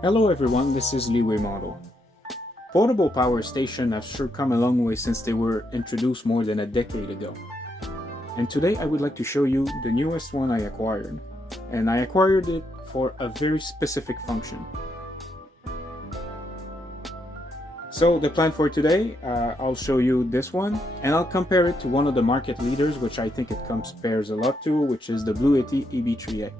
Hello everyone, this is Leeway Model. Portable power stations have sure come a long way since they were introduced more than a decade ago. And today I would like to show you the newest one I acquired. And I acquired it for a very specific function. So the plan for today, I'll show you this one, and I'll compare it to one of the market leaders, which I think it compares a lot to, which is the Bluetti EB3A.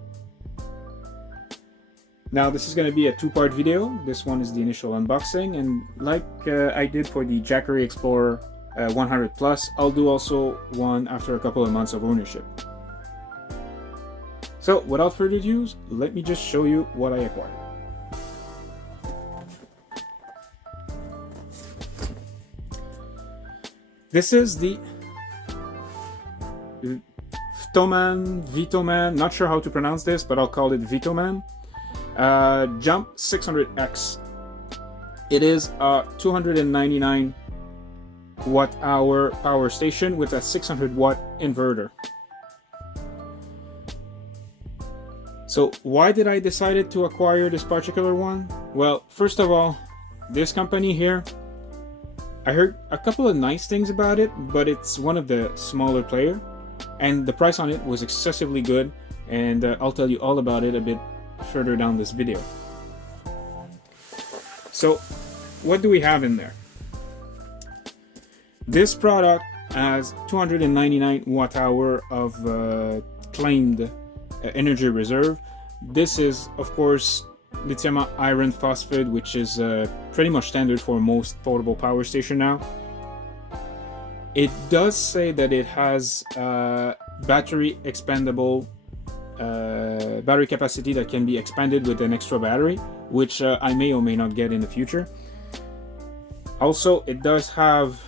Now this is going to be a two-part video. This one is the initial unboxing, and like I did for the Jackery Explorer 100 Plus, I'll do also one after a couple of months of ownership. So without further ado, let me just show you what I acquired. This is the Vtoman, not sure how to pronounce this, but I'll call it Vtoman Jump 600X. It is a 299 watt-hour power station with a 600 watt inverter. So why did I decide to acquire this particular one? Well, first of all, this company here, I heard a couple of nice things about it, but it's one of the smaller player, and the price on it was excessively good, and I'll tell you all about it a bit further down this video. So what do we have in there? This product has 299 watt-hour of claimed energy reserve. This is, of course, lithium iron phosphate, which is pretty much standard for most portable power station now. It does say that it has battery expandable battery capacity that can be expanded with an extra battery, which I may or may not get in the future. Also, it does have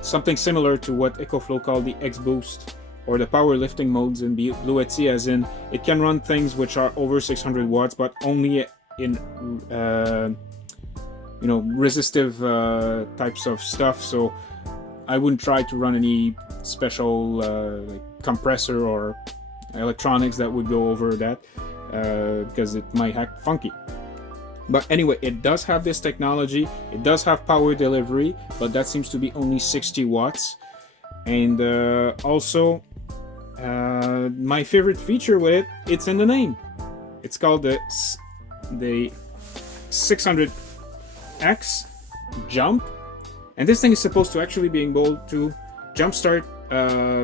something similar to what EcoFlow called the X-Boost, or the powerlifting modes in Bluetti, as in it can run things which are over 600 watts, but only in resistive types of stuff. So I wouldn't try to run any special like compressor or electronics that would go over that because it might act funky. But anyway, it does have this technology. It does have power delivery, but that seems to be only 60 watts. And also, my favorite feature with it, it's in the name. It's called the 600X Jump, and this thing is supposed to actually be able to jumpstart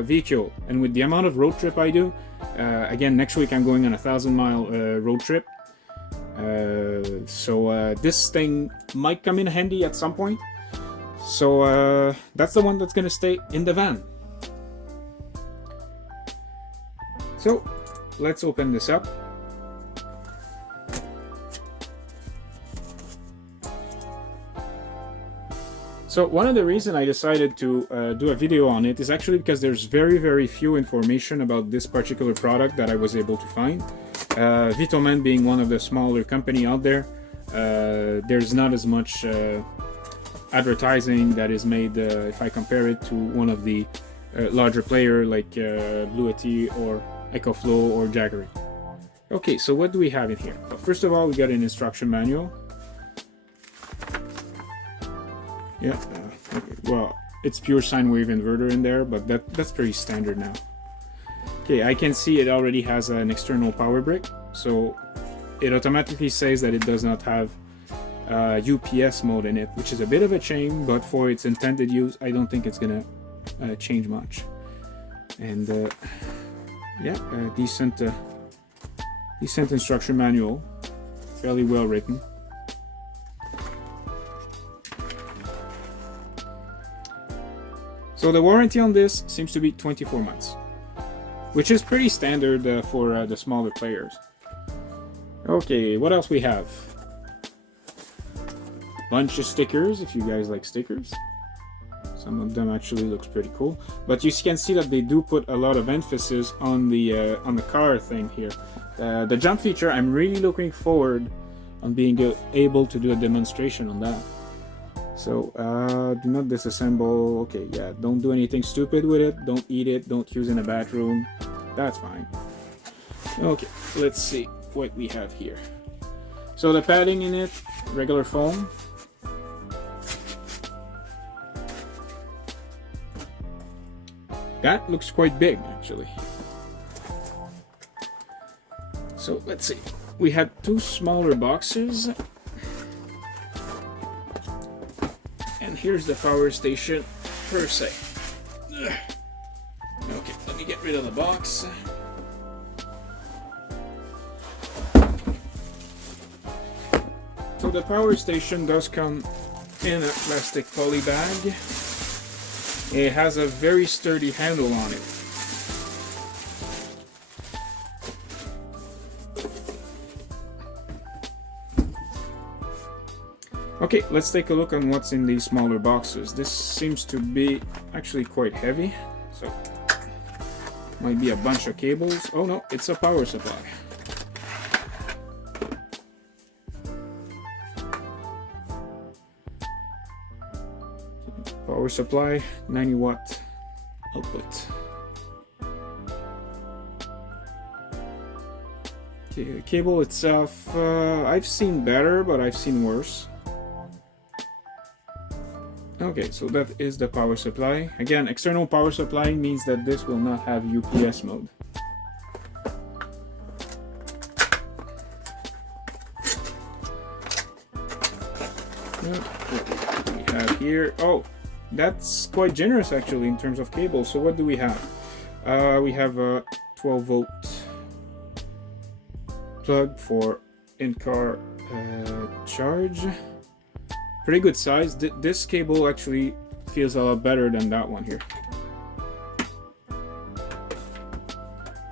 vehicle. And with the amount of road trip I do, again, next week I'm going on a 1,000-mile road trip, so this thing might come in handy at some point. So that's the one that's gonna stay in the van. So let's open this up. So one of the reasons I decided to do a video on it is actually because there's very few information about this particular product that I was able to find. Vtoman being one of the smaller company out there, there's not as much advertising that is made if I compare it to one of the larger player like Bluetti or EcoFlow or Jackery. Okay, so what do we have in here? Well, first of all, we got an instruction manual. Yeah, okay. Well, it's pure sine wave inverter in there, but that's pretty standard now. Okay, I can see it already has an external power brick, so it automatically says that it does not have UPS mode in it, which is a bit of a shame, but for its intended use, I don't think it's gonna change much. And yeah, decent instruction manual, fairly well written. So the warranty on this seems to be 24 months, which is pretty standard for the smaller players. Okay, what else we have? Bunch of stickers, if you guys like stickers. Some of them actually looks pretty cool, but you can see that they do put a lot of emphasis on the car thing here. The jump feature, I'm really looking forward on being able to do a demonstration on that. So do not disassemble. Okay, yeah, don't do anything stupid with it. Don't eat it. Don't use it in a bathroom. That's fine. Okay, let's see what we have here. So the padding in it, regular foam. That looks quite big, actually. So let's see. We had 2 smaller boxes. And here's the power station per se. Okay, let me get rid of the box. So the power station does come in a plastic poly bag. It has a very sturdy handle on it. Okay, let's take a look on what's in these smaller boxes. This seems to be actually quite heavy, so might be a bunch of cables. Oh no, it's a power supply. Power supply, 90 watt output. Okay, the cable itself, I've seen better, but I've seen worse. Okay, so that is the power supply. Again, external power supply means that this will not have UPS mode. What we have here? Oh, that's quite generous actually in terms of cables. So what do we have? We have a 12-volt plug for in-car charge. Pretty good size. This cable actually feels a lot better than that one here.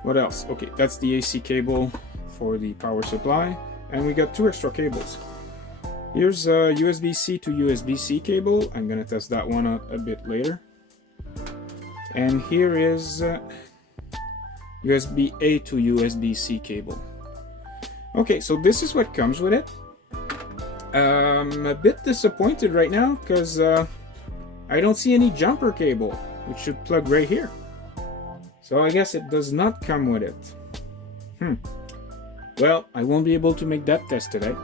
What else? Okay, that's the AC cable for the power supply. And we got 2 extra cables. Here's a USB-C to USB-C cable. I'm gonna test that one a bit later. And here is USB-A to USB-C cable. Okay, so this is what comes with it. I'm a bit disappointed right now because I don't see any jumper cable, which should plug right here. So I guess it does not come with it. Well, I won't be able to make that test today.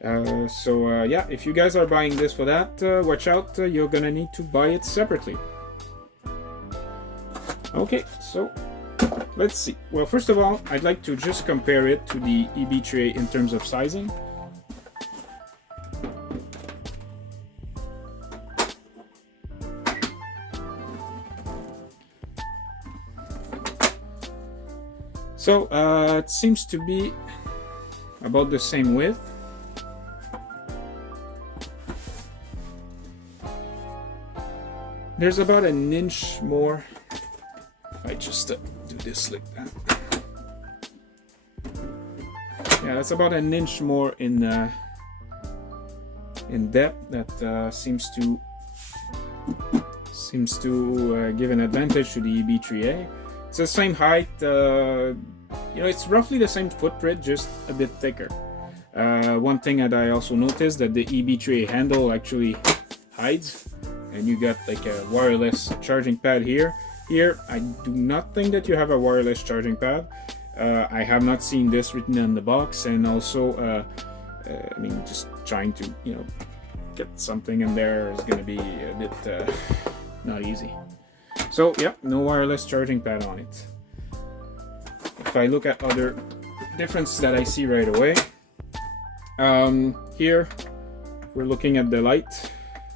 Yeah, if you guys are buying this for that, watch out, you're gonna need to buy it separately. Okay, so let's see. Well, first of all, I'd like to just compare it to the EB3A in terms of sizing. So it seems to be about the same width. There's about an inch more. If I just do this like that. Yeah, that's about an inch more in depth. That seems to give an advantage to the EB3A. It's the same height. You know, it's roughly the same footprint, just a bit thicker. One thing that I also noticed that the EB3A handle actually hides, and you got like a wireless charging pad here. Here, I do not think that you have a wireless charging pad. I have not seen this written on the box, and also, I mean, just trying to, you know, get something in there is going to be a bit not easy. So, yeah, no wireless charging pad on it. If I look at other differences that I see right away, here we're looking at the light.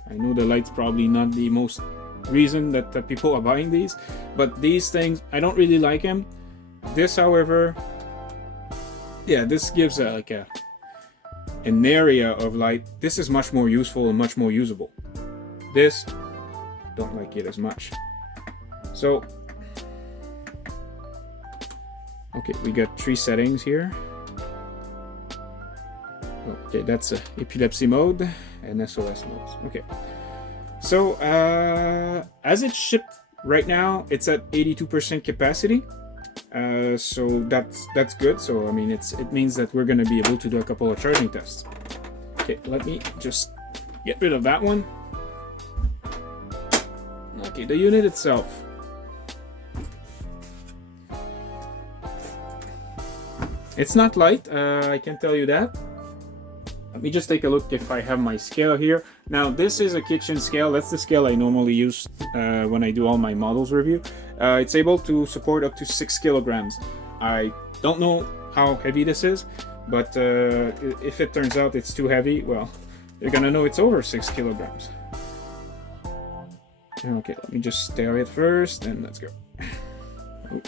I know the light's probably not the most reason that people are buying these, but these things, I don't really like them. This, however, yeah, this gives like an area of light. This is much more useful and much more usable. This, don't like it as much. So, okay, we got 3 settings here. Okay, that's epilepsy mode and SOS modes. Okay, so as it's shipped right now, it's at 82% capacity. So that's good. So I mean, it means that we're going to be able to do a couple of charging tests. Okay, let me just get rid of that one. Okay, the unit itself. It's not light, I can tell you that. Let me just take a look if I have my scale here. Now, this is a kitchen scale. That's the scale I normally use when I do all my models review. It's able to support up to 6 kilograms. I don't know how heavy this is, but if it turns out it's too heavy, well, you're gonna know it's over 6 kilograms. Okay, let me just stare it first, and let's go. Oh.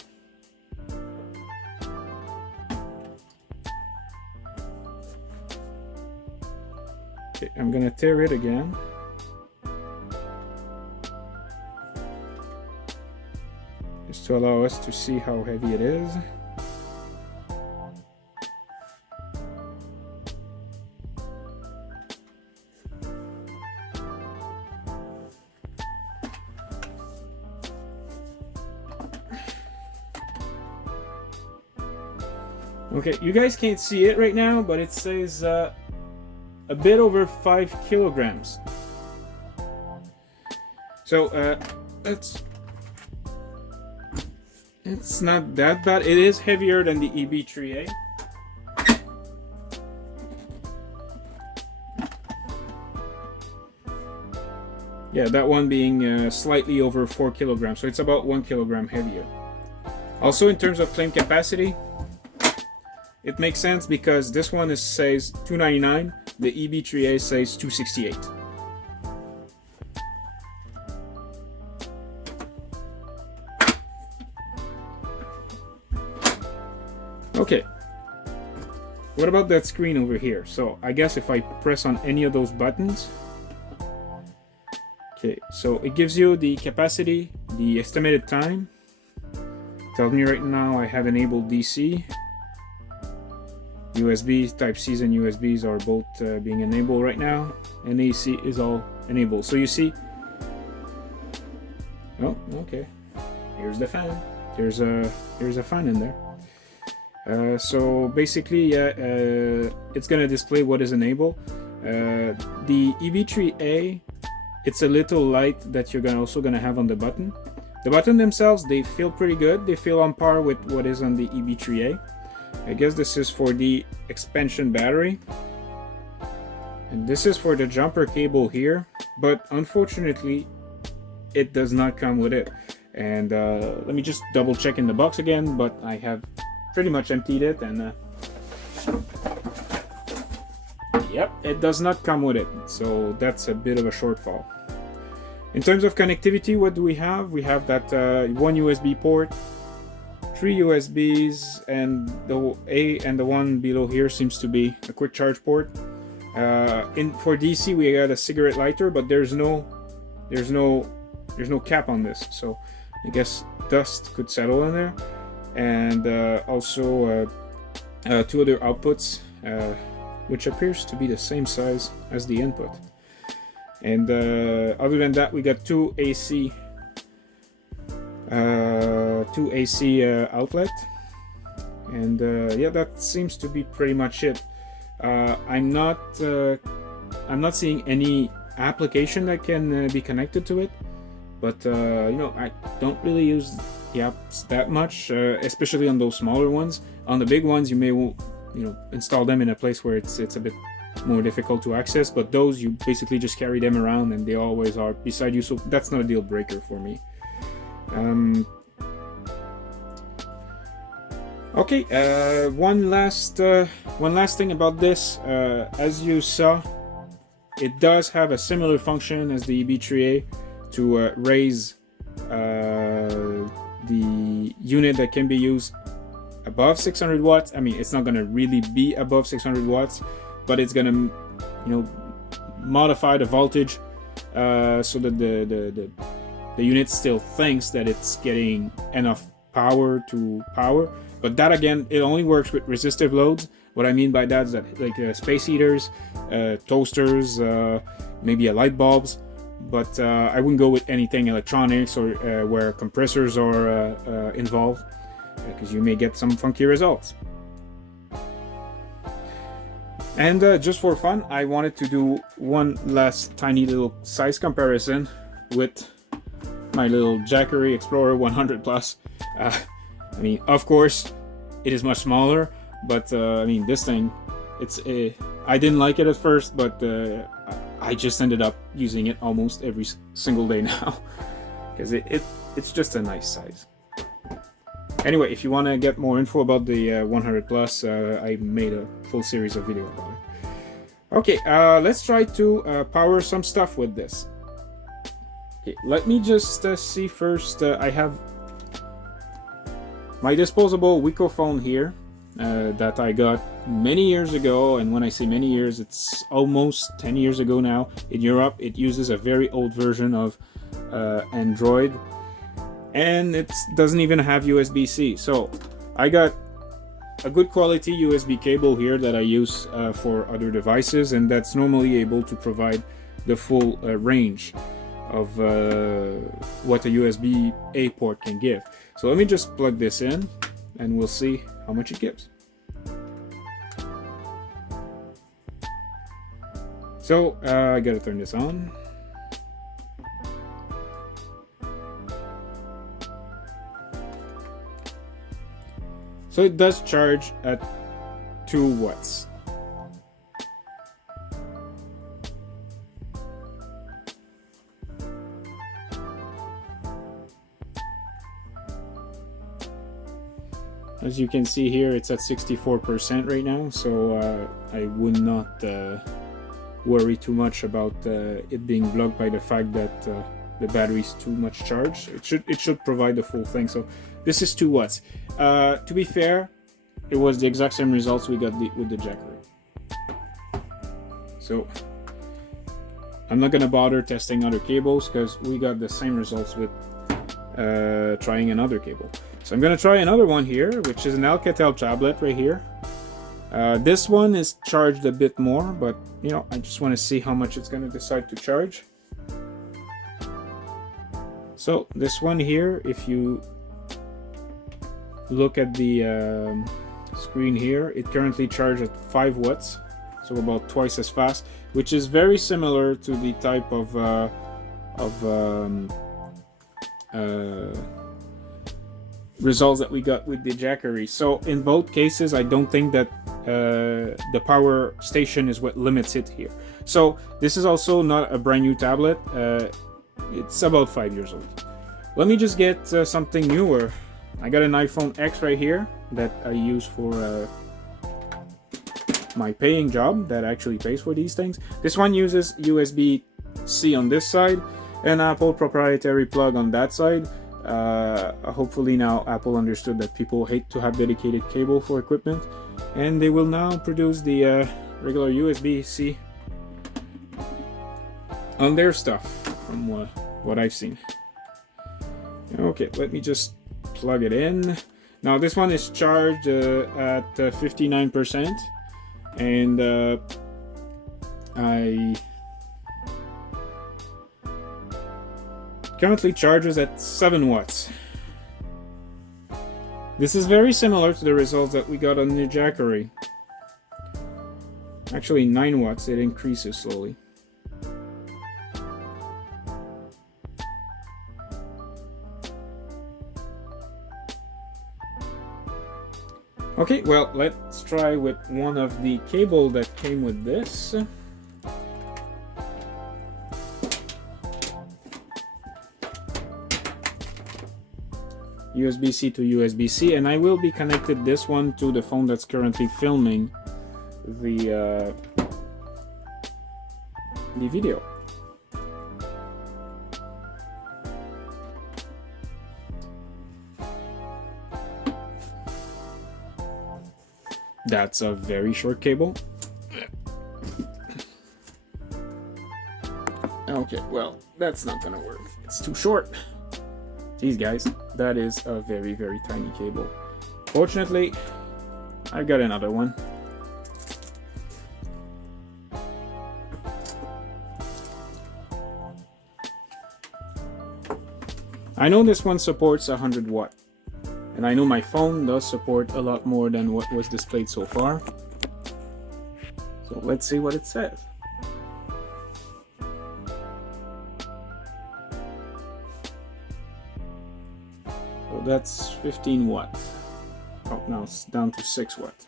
Okay, I'm gonna tear it again. Just to allow us to see how heavy it is. Okay, you guys can't see it right now, but it says a bit over 5 kilograms. So it's not that bad. It is heavier than the EB3A. Yeah, that one being slightly over 4 kilograms, so it's about 1 kilogram heavier. Also, in terms of flame capacity, it makes sense because this one says 299, the EB3A says 268. Okay, what about that screen over here? So I guess if I press on any of those buttons, okay, so it gives you the capacity, the estimated time. Tells me right now I have enabled DC. USB, Type-Cs and USBs are both being enabled right now, and AC is all enabled. So you see, oh, okay, here's the fan. Here's a fan in there. So basically, yeah, it's gonna display what is enabled. The EB3A, it's a little light that you're also gonna have on the button. The button themselves, they feel pretty good. They feel on par with what is on the EB3A. I guess this is for the expansion battery, and this is for the jumper cable here, but unfortunately it does not come with it. And let me just double check in the box again, but I have pretty much emptied it, and yep, it does not come with it, so that's a bit of a shortfall. In terms of connectivity, what do we have? We have that one USB port, 3 USBs, and the A and the one below here seems to be a quick charge port. For DC, we got a cigarette lighter, but there's no cap on this, so I guess dust could settle in there. And also 2 other outputs, which appears to be the same size as the input. And other than that, we got 2 AC outlet, and yeah, that seems to be pretty much it. I'm not seeing any application that can be connected to it, but you know, I don't really use the apps that much, especially on those smaller ones. On the big ones, you may install them in a place where it's a bit more difficult to access, but those you basically just carry them around and they always are beside you, so that's not a deal breaker for me. Okay, one last thing about this. As you saw, it does have a similar function as the EB3A to raise the unit that can be used above 600 watts. I mean, it's not gonna really be above 600 watts, but it's gonna, modify the voltage so that the unit still thinks that it's getting enough power to power. But that, again, it only works with resistive loads. What I mean by that is that, like space heaters, toasters, maybe light bulbs, but I wouldn't go with anything electronics or where compressors are involved, because you may get some funky results. And just for fun, I wanted to do one last tiny little size comparison with my little Jackery Explorer 100 Plus. I mean, of course, it is much smaller, But I mean, this thing, I didn't like it at first, but I just ended up using it almost every single day now because it's just a nice size. Anyway, if you want to get more info about the 100 Plus, I made a full series of video about it. Okay, let's try to power some stuff with this. Okay, let me just see first. I have my disposable Wiko phone here that I got many years ago, and when I say many years, it's almost 10 years ago now. In Europe, it uses a very old version of Android, and it doesn't even have USB-C. So I got a good quality USB cable here that I use for other devices, and that's normally able to provide the full range of what a USB-A port can give. So let me just plug this in and we'll see how much it gives. So I gotta turn this on. So it does charge at 2 watts. As you can see here, it's at 64% right now, so I would not worry too much about it being blocked by the fact that the battery's too much charged. It should provide the full thing. So this is 2 watts. To be fair, it was the exact same results we got with the Jackery. So I'm not gonna bother testing other cables because we got the same results with trying another cable. So I'm gonna try another one here, which is an Alcatel tablet right here. This one is charged a bit more, but you know, I just want to see how much it's gonna decide to charge. So this one here, if you look at the screen here, it currently charged at 5 watts, so about twice as fast, which is very similar to the type of results that we got with the Jackery. So in both cases, I don't think that the power station is what limits it here. So this is also not a brand new tablet. It's about 5 years old. Let me just get something newer. I got an iPhone X right here that I use for my paying job that actually pays for these things. This one uses USB-C on this side and Apple proprietary plug on that side. Hopefully now Apple understood that people hate to have dedicated cable for equipment, and they will now produce the regular USB-C on their stuff from what I've seen. Okay, let me just plug it in. Now this one is charged at 59%, and I currently charges at 7 watts. This is very similar to the results that we got on the Jackery. Actually 9 watts, it increases slowly. Okay, well, let's try with one of the cable that came with this. USB-C to USB-C, and I will be connected this one to the phone that's currently filming the video. That's a very short cable. Okay, well, that's not gonna work. It's too short. These guys, that is a very, very tiny cable. Fortunately, I got another one. I know this one supports 100 watt, and I know my phone does support a lot more than what was displayed so far. So let's see what it says. So that's 15 watts. Oh, now it's down to 6 watts.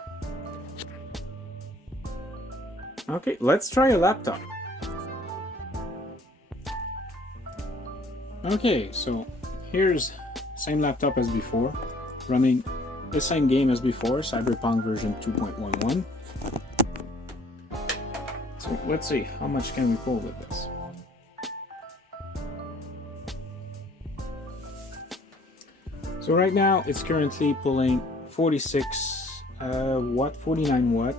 Okay, let's try a laptop. Okay, so here's same laptop as before, running the same game as before, Cyberpunk version 2.11. So let's see, how much can we pull with this? So right now it's currently pulling 46 watt, 49 watt.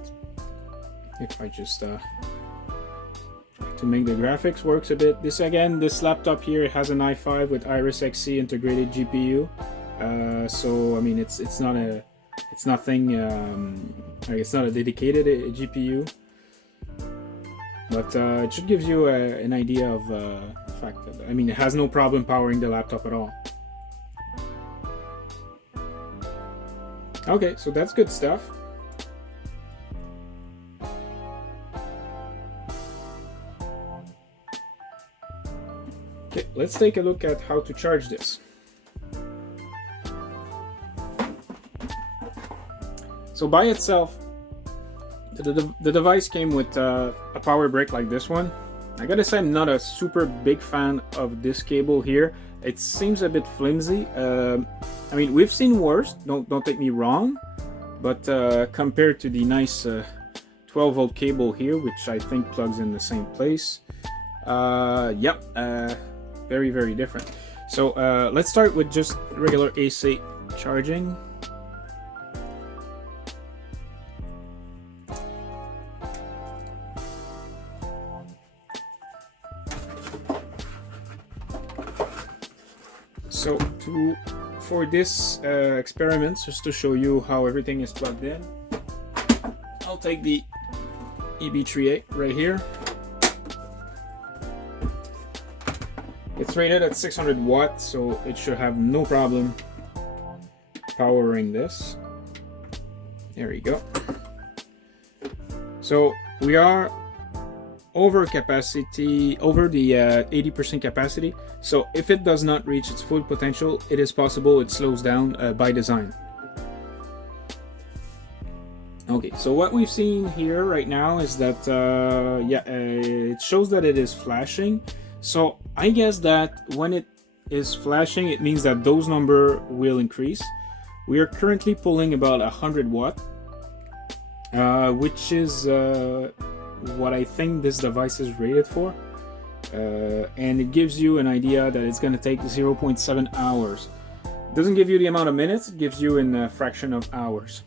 If I just try to make the graphics works a bit. This laptop here has an i5 with Iris Xe integrated GPU. So I mean it's not a dedicated GPU, but it should give you an idea of the fact that I mean it has no problem powering the laptop at all. Okay, so that's good stuff. Okay, let's take a look at how to charge this. So by itself, the device came with a power brick like this one. I gotta say I'm not a super big fan of this cable here. It seems a bit flimsy. I mean, we've seen worse, don't take me wrong, but compared to the nice 12 volt cable here, which I think plugs in the same place, yep, very, very different. So let's start with just regular AC charging. So for this experiment, just to show you how everything is plugged in, I'll take the EB3A right here. It's rated at 600 watts, so it should have no problem powering this. There you go. So we are over capacity, over the 80% capacity. So if it does not reach its full potential, it is possible it slows down by design. Okay, so what we've seen here right now is that it shows that it is flashing. So I guess that when it is flashing, it means that those numbers will increase. We are currently pulling about 100 watt, which is what I think this device is rated for, and it gives you an idea that it's going to take 0.7 hours. It doesn't give you the amount of minutes, it gives you in a fraction of hours.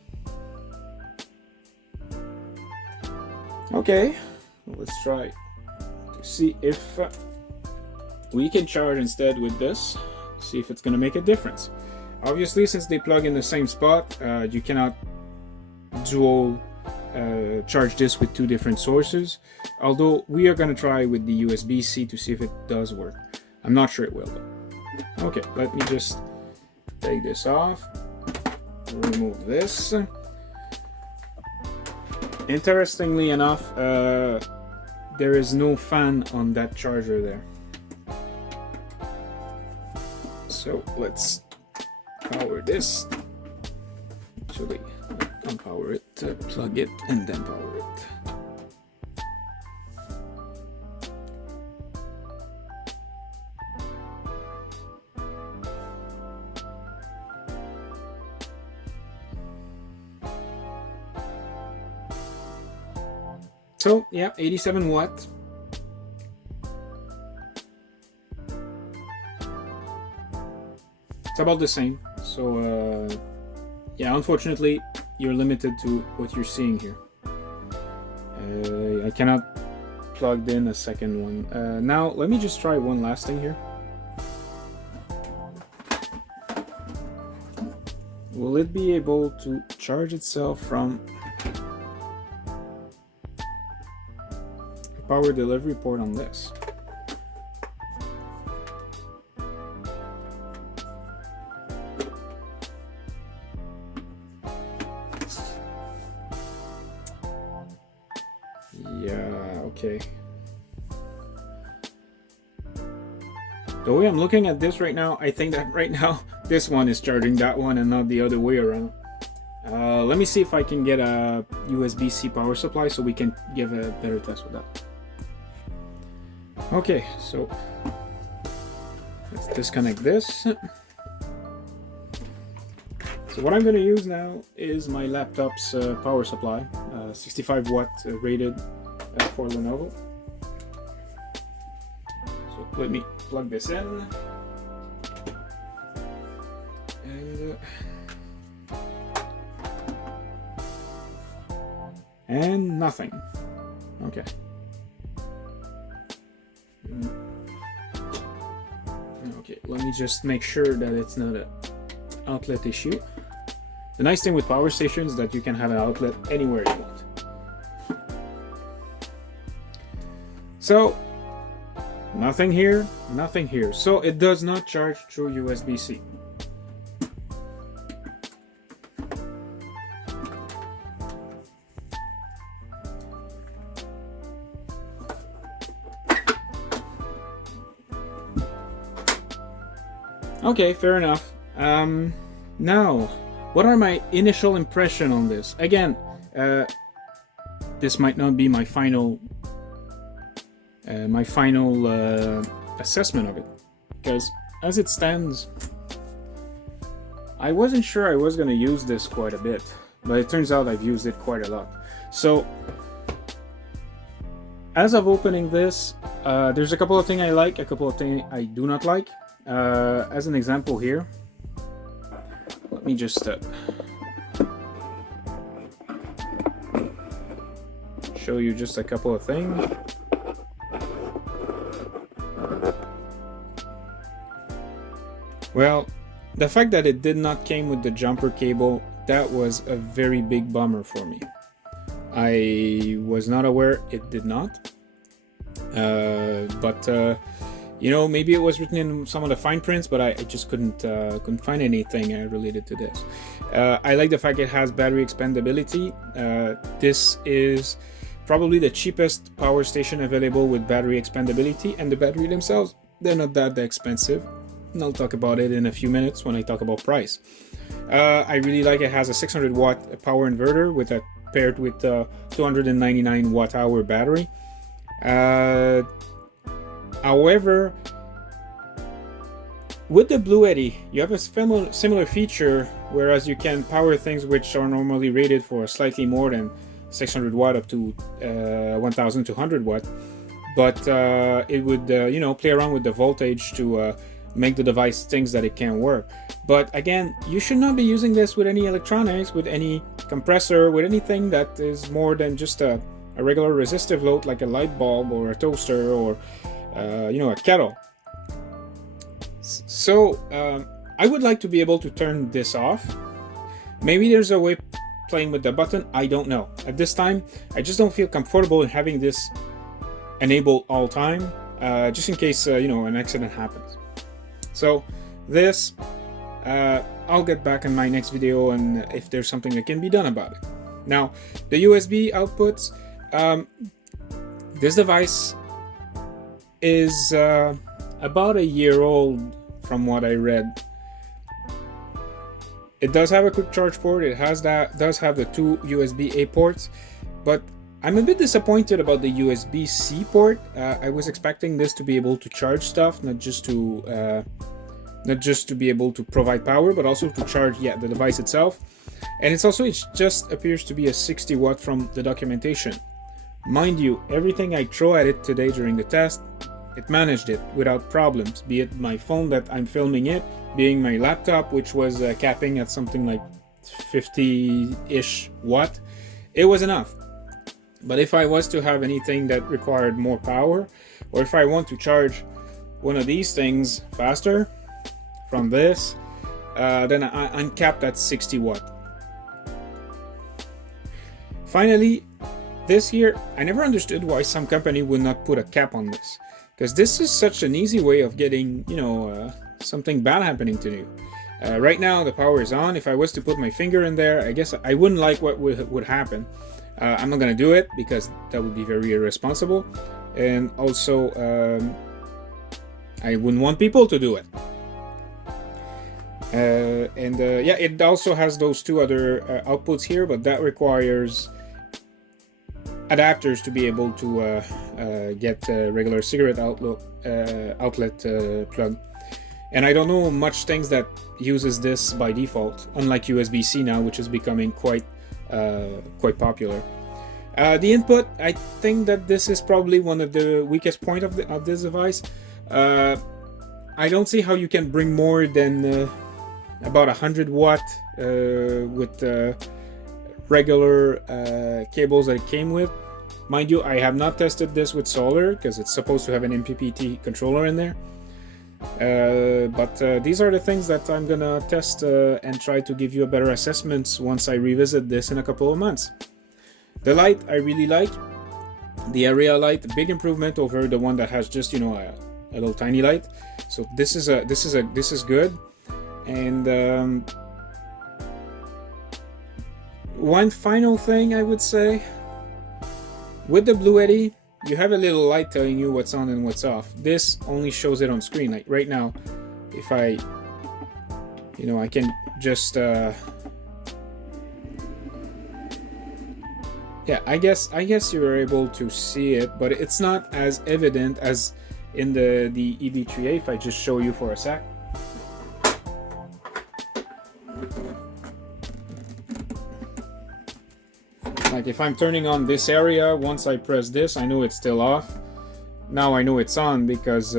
Okay, let's try to see if we can charge instead with this, see if it's going to make a difference. Obviously, since they plug in the same spot, you cannot dual charge this with two different sources, although we are going to try with the USB-C to see if it does work. I'm not sure it will though. Okay, let me just take this off, remove this. Interestingly enough, there is no fan on that charger there. So let's power this. Actually, unpower it, plug it, and then power it. So yeah, 87 watts. It's about the same. So yeah, unfortunately, you're limited to what you're seeing here. I cannot plug in a second one. Now, let me just try one last thing here. Will it be able to charge itself from a power delivery port on this? Yeah, okay. The way I'm looking at this right now, I think that right now this one is charging that one and not the other way around. Let me see if I can get a USB-C power supply so we can give a better test with that. Okay, so let's disconnect this. So what I'm going to use now is my laptop's power supply, 65 watt rated for Lenovo. So let me plug this in. And nothing. Okay. Okay, let me just make sure that it's not an outlet issue. The nice thing with power stations is that you can have an outlet anywhere you want. So, nothing here, nothing here. So it does not charge through USB-C. Okay, fair enough. Now, what are my initial impression on this? Again, this might not be my final assessment of it, because as it stands, I wasn't sure I was going to use this quite a bit, but it turns out I've used it quite a lot. So, as of opening this, there's a couple of things I like, a couple of things I do not like. As an example here, let me just show you just a couple of things. Well, the fact that it did not came with the jumper cable, that was a very big bummer for me. I was not aware it did not, but you know, maybe it was written in some of the fine prints, but I just couldn't find anything related to this. I like the fact it has battery expandability. This is probably the cheapest power station available with battery expandability, and the battery themselves, they're not that expensive. And I'll talk about it in a few minutes when I talk about price. I really like it has a 600 watt power inverter with a paired with a 299 watt hour battery. However, with the Bluetti, you have a similar feature, whereas you can power things which are normally rated for slightly more than 600 watt up to 1200 watt, but it would you know, play around with the voltage to make the device things that it can work. But again, you should not be using this with any electronics, with any compressor, with anything that is more than just a regular resistive load like a light bulb or a toaster or you know, a kettle. So I would like to be able to turn this off. Maybe there's a way playing with the button, I don't know. At this time, I just don't feel comfortable in having this enabled all time, just in case you know, an accident happens. So this, I'll get back in my next video and if there's something that can be done about it. Now, the USB outputs, this device is about a year old from what I read. It does have a quick charge port, it does have the two USB-A ports, but I'm a bit disappointed about the USB-C port. I was expecting this to be able to charge stuff, not just to be able to provide power, but also to charge the device itself. And it just appears to be a 60 watt from the documentation. Mind you, everything I throw at it today during the test, it managed it without problems, be it my phone that I'm filming it, being my laptop, which was capping at something like 50-ish watt. It was enough. But if I was to have anything that required more power, or if I want to charge one of these things faster from this, then I'm capped at 60 watt. Finally, this here, I never understood why some company would not put a cap on this, because this is such an easy way of getting, you know, something bad happening to you. Right now the power is on. If I was to put my finger in there, I guess I wouldn't like what would happen. I'm not gonna do it because that would be very irresponsible, and also I wouldn't want people to do it. Yeah, it also has those two other outputs here, but that requires adapters to be able to get a regular cigarette outlet plug. And I don't know much things that uses this by default, unlike USB-C now, which is becoming quite popular. The input, I think that this is probably one of the weakest point of this device. I don't see how you can bring more than about 100 watt with regular cables that it came with. Mind you, I have not tested this with solder because it's supposed to have an MPPT controller in there. But these are the things that I'm gonna test and try to give you a better assessment once I revisit this in a couple of months. The light I really like. The area light, a big improvement over the one that has just, you know, a little tiny light. So this is good. And one final thing I would say, with the Bluetti, you have a little light telling you what's on and what's off. This only shows it on screen. Like right now, if I, you know, I can just yeah, I guess you're able to see it, but it's not as evident as in the EB3A. If I just show you for a sec. Like if I'm turning on this area, once I press this, I know it's still off. Now I know it's on because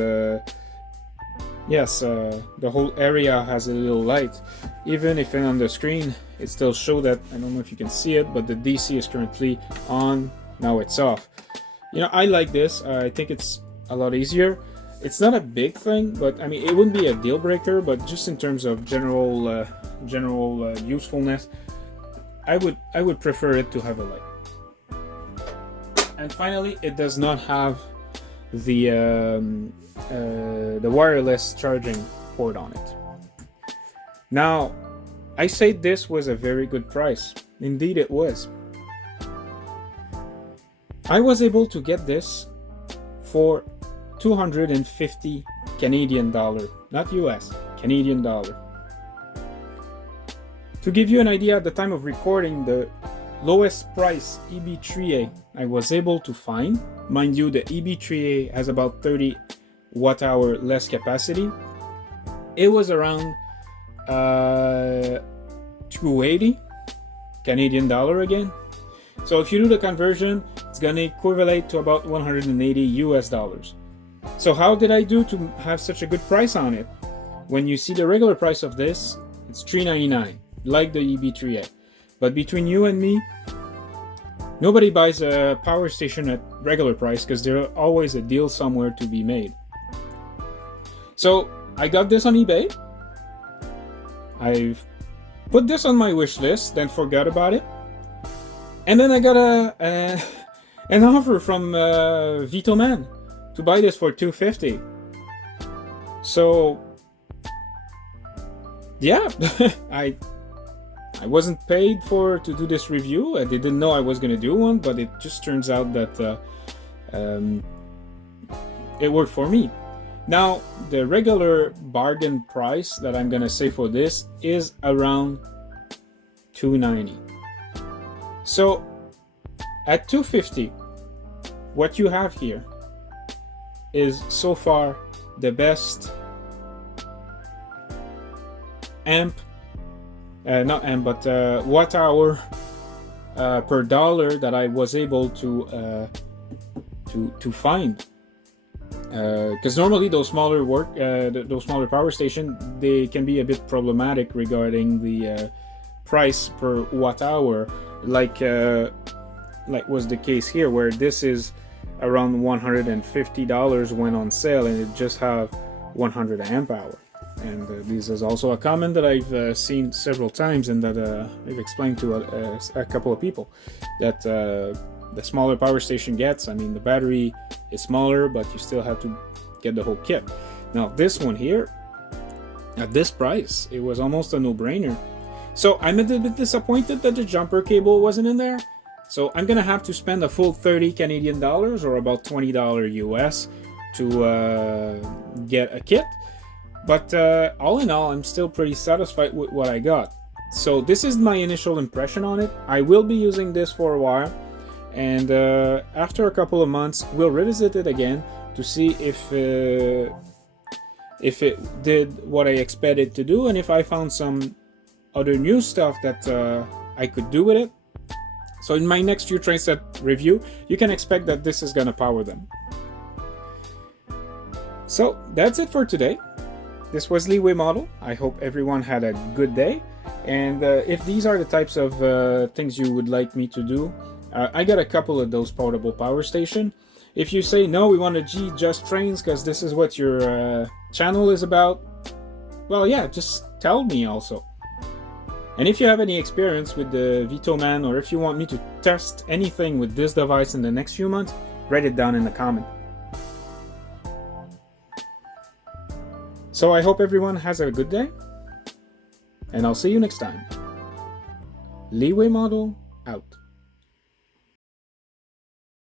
yes, the whole area has a little light. Even if on the screen it still shows that, I don't know if you can see it, but the DC is currently on. Now it's off. You know, I like this. I think it's a lot easier. It's not a big thing, but I mean, it wouldn't be a deal breaker, but just in terms of general usefulness, I would prefer it to have a light. And finally, it does not have the wireless charging port on it. Now, I say this was a very good price. Indeed, it was. I was able to get this for 250 Canadian dollar, not US, Canadian dollar. To give you an idea, at the time of recording, the lowest price EB3A I was able to find, mind you, the EB3A has about 30 watt hour less capacity. It was around 280 Canadian dollar again. So if you do the conversion, it's gonna equivalent to about 180 US dollars. So how did I do to have such a good price on it? When you see the regular price of this, it's $399, like the EB3A. But between you and me, nobody buys a power station at regular price because there's always a deal somewhere to be made. So I got this on eBay. I've put this on my wish list, then forgot about it. And then I got an offer from Vtoman to buy this for $250. So yeah, I wasn't paid to do this review. I didn't know I was going to do one, but it just turns out that it worked for me. Now, the regular bargain price that I'm going to say for this is around $290. So at $250, what you have here is so far the best watt hour per dollar that I was able to find. Because normally those smaller power stations, they can be a bit problematic regarding the price per watt hour, like was the case here, where this is around $150 when on sale, and it just have 100 amp hour. And this is also a comment that I've seen several times, and that I've explained to a couple of people, that the smaller power station gets, I mean, the battery is smaller, but you still have to get the whole kit. Now this one here, at this price, it was almost a no-brainer. So I'm a bit disappointed that the jumper cable wasn't in there. So I'm gonna have to spend a full 30 Canadian dollars, or about $20 US, to get a kit. But all in all, I'm still pretty satisfied with what I got. So this is my initial impression on it. I will be using this for a while, and after a couple of months, we'll revisit it again to see if it did what I expected to do, and if I found some other new stuff that I could do with it. So in my next few train set review, you can expect that this is gonna power them. So that's it for today. This was Leeway Model. I hope everyone had a good day. And if these are the types of things you would like me to do, I got a couple of those portable power station. If you say, no, we want to G just trains because this is what your channel is about, well, yeah, just tell me also. And if you have any experience with the Vtoman, or if you want me to test anything with this device in the next few months, write it down in the comment. So I hope everyone has a good day, and I'll see you next time. Leeway Model out.